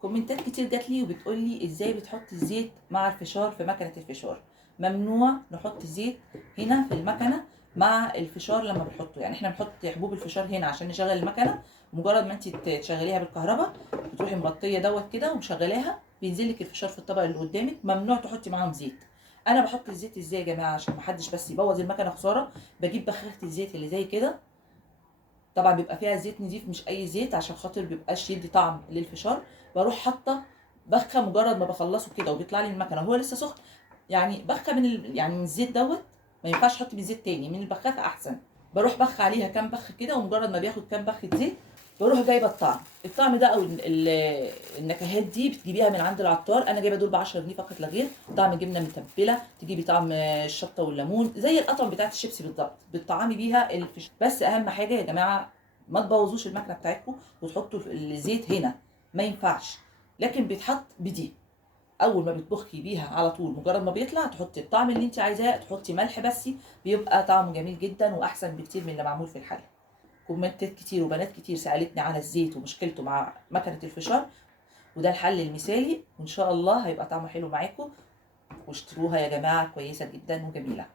كومنتات كتير جات لي وبتقول لي ازاي بتحطي الزيت مع الفشار في مكنه الفشار. ممنوع نحط زيت هنا في المكنه مع الفشار لما بنحطه، يعني احنا بنحط حبوب الفشار هنا عشان نشغل المكنه. مجرد ما انت تشغليها بالكهرباء بتروحي مغطيه دوت كده ومشغلاها، بينزل لك الفشار في الطبق اللي قدامك. ممنوع تحطي معاهم زيت. انا بحط الزيت ازاي يا جماعه عشان محدش بس يبوظ المكنه، خساره. بجيب بخاخه الزيت اللي زي كده، طبعا بيبقى فيها زيت نضيف مش اي زيت عشان خاطر بيبقاش يدي طعم للفشار. بروح حاطه بخه، مجرد ما بخلصه كده وبيطلع لي المكنه وهو لسه سخن، يعني بخه من يعني من الزيت دوت. ما ينفعش احط بيه زيت تاني، من البخاخه احسن. بروح بخ عليها كام بخ كده، ومجرد ما بياخد كام بخه زيت بروح جايبه الطعم ده او النكهات دي بتجيبيها من عند العطار. انا جايبه دول ب 10 جنيه فقط لا غير. طعم جبنه متبله، تجيبي طعم الشطه والليمون زي الاطعمه بتاعت الشيبسي بالظبط، بتطعمي بيها الفش. بس اهم حاجه يا جماعه ما تبوظوش المكنه بتاعتكم وتحطوا الزيت هنا، ما ينفعش. لكن بيتحط بدي، اول ما بتبخي بيها على طول مجرد ما بيطلع تحطي الطعم اللي انت عايزاه، تحطي ملح بس، بيبقى طعمه جميل جدا واحسن بكتير من اللي معمول في الحله. كومنتات كتير وبنات كتير سالتني على الزيت ومشكلته مع مكنه الفشار، وده الحل المثالي، وان شاء الله هيبقى طعمه حلو معاكم. واشتروها يا جماعه، كويسه جدا وجميله.